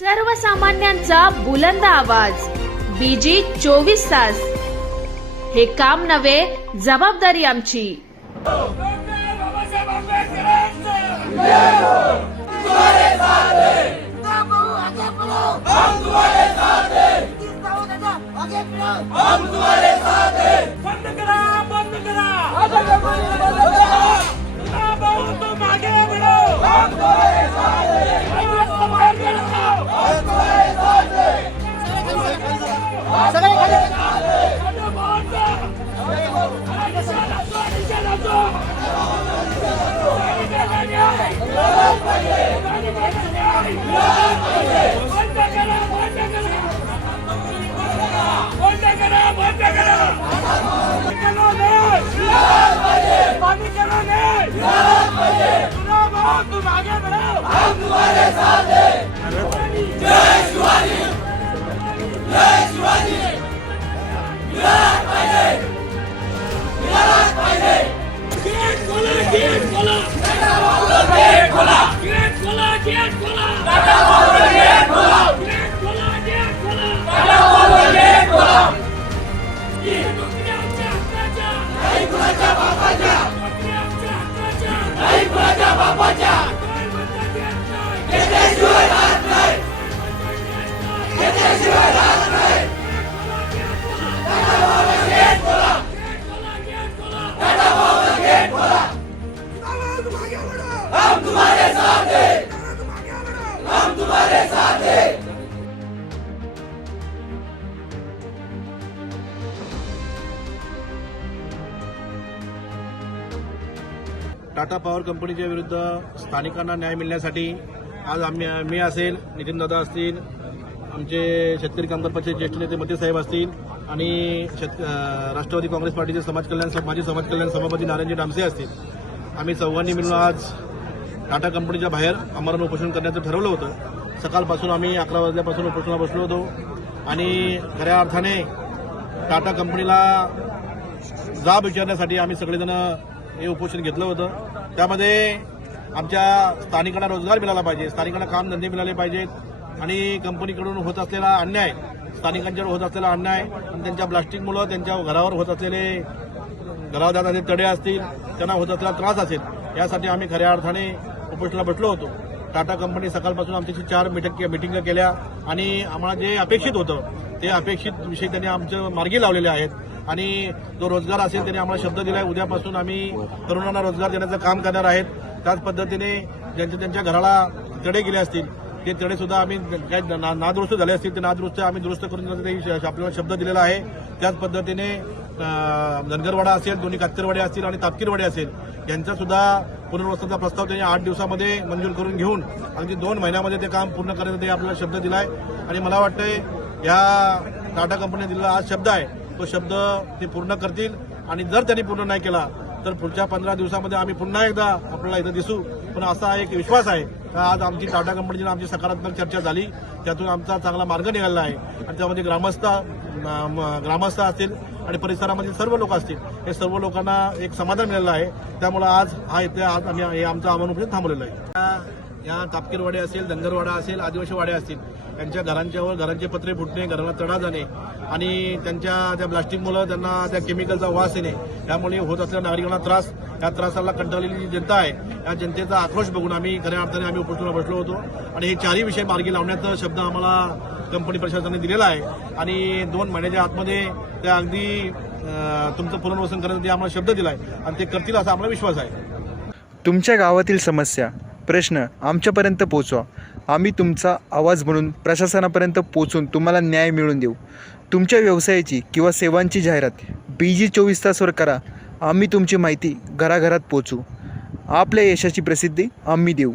सर्वसामान्यांचा बुलंद आवाज बीजी 24 तास. हे काम नव्हे, जबाबदारी आमची. टाटा पॉवर कंपनीच्या विरुद्ध स्थानिकांना न्याय मिळण्यासाठी आज मी असेल, नितीन दादा असतील, आमचे शेतकरी कामगार पक्षाचे ज्येष्ठ नेते मते साहेब असतील आणि राष्ट्रवादी काँग्रेस पार्टीचे माजी समाज कल्याण सभापती नारायणजी डामसे असतील, आम्ही चौघांनी मिळून आज टाटा कंपनीच्या बाहेर आमरण उपोषण करण्याचं ठरवलं होतं. सकाळपासून आम्ही 11 वाजल्यापासून उपोषणाला बसलो होतो आणि खऱ्या अर्थाने टाटा कंपनीला जाब विचारण्यासाठी आम्ही सगळेजण हे उपोषण घेतलं होतं. त्यामध्ये आमच्या स्थानिकांना रोजगार मिळाला पाहिजे, स्थानिकांना कामधंदे मिळाले पाहिजेत आणि कंपनीकडून होत असलेला अन्याय, स्थानिकांच्यावर होत असलेला अन्याय आणि त्यांच्या ब्लास्टिंगमुळे त्यांच्या घरावर होत असलेले घरावर जाणारे तडे असतील, त्यांना होत असलेला त्रास असेल, यासाठी आम्ही खऱ्या अर्थाने उपोषणाला बसलो होतो. टाटा कंपनी सकाळपासून आमच्याशी 4 मिटिंग केल्या आणि आम्हाला जे अपेक्षित होतं ते अपेक्षित विषय त्यांनी आमच्या मार्गी लावलेले आहेत आणि जो रोजगार असेल त्यांनी आम्हाला शब्द दिलाय, उद्यापासून आम्ही तरुणांना रोजगार देण्याचं काम करणार आहेत. त्याच पद्धतीने त्यांच्या घराला तडे गेले असतील ते तडे सुद्धा आम्ही काही नादुरुस्त झाले असतील ते नादुरुस्त आम्ही दुरुस्त करून आपल्याला शब्द दिलेला आहे. त्याच पद्धतीने धनगरवाडा असेल, दोन्ही कातकरवाडे असतील आणि तापकीरवाडे असेल यांचा सुद्धा पुनर्वसनाचा प्रस्ताव त्यांनी 8 दिवसामध्ये मंजूर करून घेऊन अगदी 2 महिन्यामध्ये ते काम पूर्ण करण्याचा आपल्याला शब्द दिलाय आणि मला वाटतंय या टाटा कंपनीने दिलेला आज शब्द आहे तो शब्द ते पूर्ण करतील आणि जर त्यांनी पूर्ण नाही केला तर पुढच्या 15 दिवसामध्ये आम्ही पुन्हा एकदा आपल्याला इथं दिसू. पण असा एक विश्वास आहे का आज आमची टाटा कंपनीची आमची सकारात्मक चर्चा झाली, त्यातून आमचा चांगला मार्ग निघाला आहे आणि त्यामध्ये ग्रामस्थ असतील आणि परिसरामधील सर्व लोक असतील, हे सर्व लोकांना एक समाधान मिळालं आहे. त्यामुळे आज आम्ही आमचं आव्हान उपोषण थांबवलेलं आहे. या तापकीरवाडे असेल, धनगरवाडा असेल, आदिवासी वाडे असतील, त्यांच्या घरांचे पत्रे फुटणे, घराला तडा जाणे आणि त्यांच्या त्या ब्लास्टिंगमुळे त्यांना त्या केमिकलचा वास येणे, त्यामुळे होत असलेल्या नागरिकांना त्रास, या त्रासाला कंटाळलेली जी जनता आहे या जनतेचा आक्रोश बघून आम्ही खऱ्या अर्थाने आम्ही उपोषणाला बसलो होतो आणि हे 4ही विषय मार्गी लावण्याचा शब्द आम्हाला कंपनी प्रशासनाने दिलेला आहे आणि 2 महिन्याच्या आतमध्ये त्या अगदी तुमचं पुनर्वसन करण्यासाठी आम्हाला शब्द दिलाय आणि ते करतील असा आम्हाला विश्वास आहे. तुमच्या गावातील समस्या, प्रश्न आमच्यापर्यंत पोहोचवा. आम्ही तुमचा आवाज म्हणून प्रशासनापर्यंत पोहोचून तुम्हाला न्याय मिळवून देऊ. तुमच्या व्यवसायाची किंवा सेवांची जाहिरात बीजी 24 तासवर करा. आम्ही तुमची माहिती घराघरात पोहोचू. आपल्या यशाची प्रसिद्धी आम्ही देऊ.